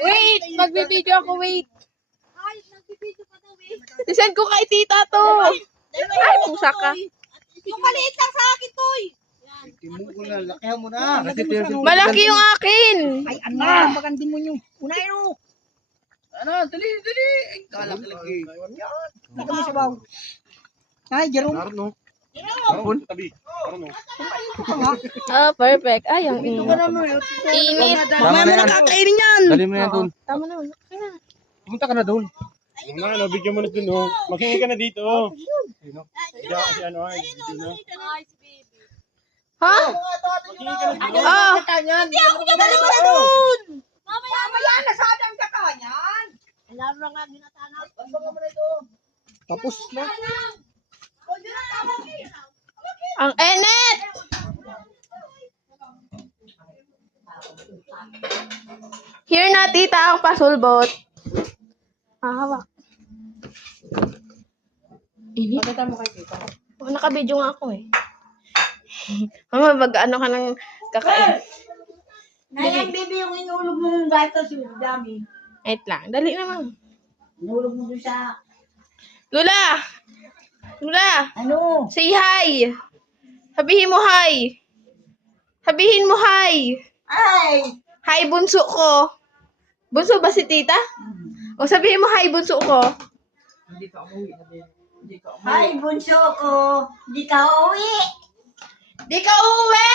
Wait, magbibideo ako, wait. Isend ko kay tita to. Ay, pusa ka. Yung maliit lang sa akin, Toy. Lakihan mo na. Malaki yung akin. Ay, ano, magandang mo yung unahin mo. Ano, dali. Ay, kalak lagi. Lagi mo sa baw. Ay, Jerome. Ah, perfect. Ay, ang init. Init. Mamaya mo nakakainin yan. Dali mo yan doon. Tama naman. Pumunta ka na doon. Yung na, ano, bigyan mo na dun, oh. Maghingi ka na dito, oh. Bigyan kasi ano, ay, dito na. Ha? Maghingi ka na dito. Ah, Hindi ako dali mo na doon. Mamaya, nasadang ka ka yan. Laro na nga, ginatanap. Tapos na. ang enit. Here na, tita, ang pasulbot. Hawak. Init. Pakita mo kay tita. Oh, nakabidyo nga ako eh. Mama, mag-ano ka ng kakain. Nayang baby yung inulog mo yung gatas yung dami. Wait lang, dali naman. Inulog mo doon sa... Lula! Lula! Ano? Say hi! Sabihin mo hi! Sabihin mo hi! Ay! Hi, bunso ko! Bunso ba si tita? O sabihin mo hi, bunso ko! Ay, bunso ko. Di ka uwi. Di ka uwi!